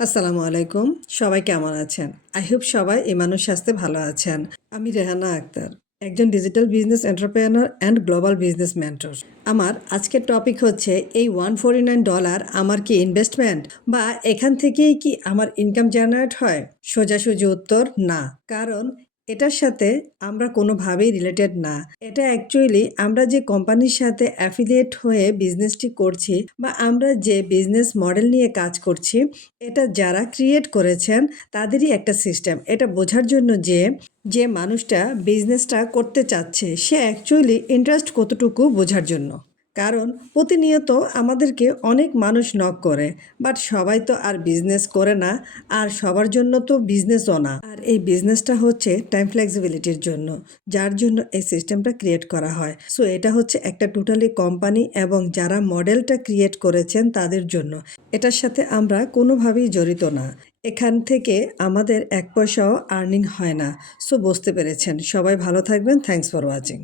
আসসালামু আলাইকুম। সবাই কেমন আছেন? আই হোপ সবাই এই মানুষ স্বাস্থ্যে ভালো আছেন। আমি রেহানা আক্তার, একজন digital business entrepreneur and global business mentor. আমার আজকের টপিক হচ্ছে এই $149 আমার কি ইনভেস্টমেন্ট বা এখান থেকেই কি আমার ইনকাম জেনারেট হয়? সোজাসুজি উত্তর না। কারণ এটার সাথে আমরা কোনোভাবেই রিলেটেড না। এটা অ্যাকচুয়ালি আমরা যে কোম্পানির সাথে অ্যাফিলিয়েট হয়ে বিজনেসটি করছি বা আমরা যে বিজনেস মডেল নিয়ে কাজ করছি, এটা যারা ক্রিয়েট করেছেন তাদেরই একটা সিস্টেম। এটা বোঝার জন্য যে মানুষটা বিজনেসটা করতে চাচ্ছে সে অ্যাকচুয়ালি ইন্টারেস্ট কতটুকু বোঝার জন্য। কারণ প্রতিনিয়ত আমাদেরকে অনেক মানুষ নক করে, বাট সবাই তো আর বিজনেস করে না, আর সবার জন্য তো বিজনেসও না। আর এই বিজনেসটা হচ্ছে টাইম ফ্লেক্সিবিলিটির জন্য, যার জন্য এই সিস্টেমটা ক্রিয়েট করা হয়। সো এটা হচ্ছে একটা টোটালি কোম্পানি এবং যারা মডেলটা ক্রিয়েট করেছেন তাদের জন্য। এটার সাথে আমরা কোনোভাবেই জড়িত না। এখান থেকে আমাদের এক পয়সাও আর্নিং হয় না। সো বুঝতে পেরেছেন। সবাই ভালো থাকবেন। Thanks for watching.